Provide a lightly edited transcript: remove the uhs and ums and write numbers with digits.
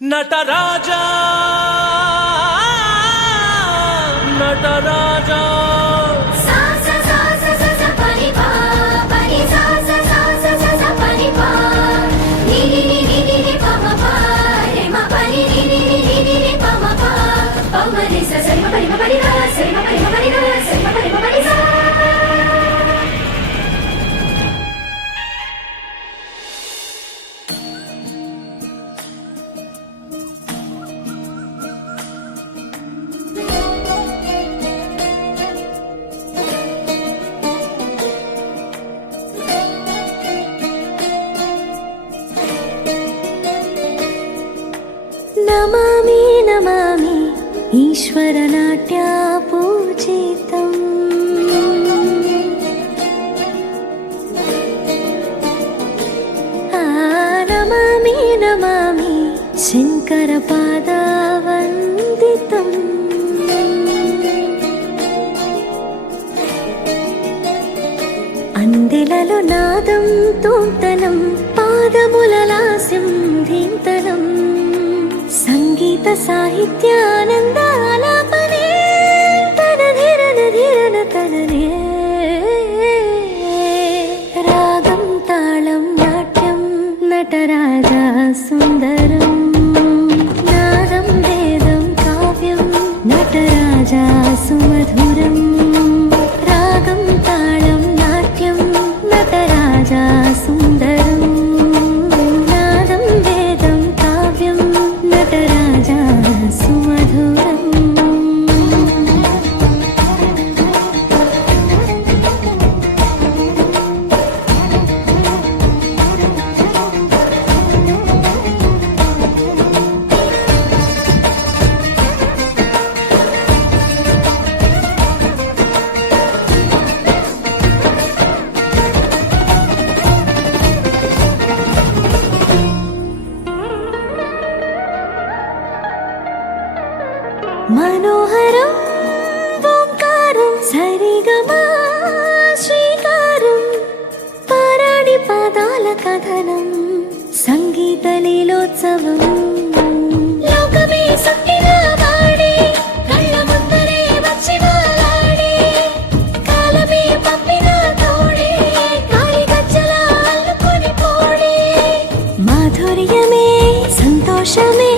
నటరాజా నటరాజా నమామి నమామి ఈశ్వర నాట్య పూజితం నమామి నమామి శంకర పాదవందితం అందెలలో నాదం తోంతనం పాదముల లాస్యం ధీంతనం సంగీత సాహిత్యానందాలాపనే తన ధిరన ధిరన తననే రాగం తాళం నాట్యం నటరాజా సుందరం నాదం వేదం కావ్యం నటరాజా సుమధురం రాగం తాళం నాట్యం నటరాజా సుందరం నాదం వేదం కావ్యం నటరాజా సుమధురం మనోహరం ఓంకారం సరిగమా శ్రీకారం పారాడి పాదాల కథనం సంగీత లీలోత్సవం లోకమే సత్తిగా వాడే కళ్ళ ముందరే వచ్చి వాలాడే కాలమే పంపిన తోడే కాలి గజ్జల అల్లుకొని పోడే మాధుర్యమే సంతోషమే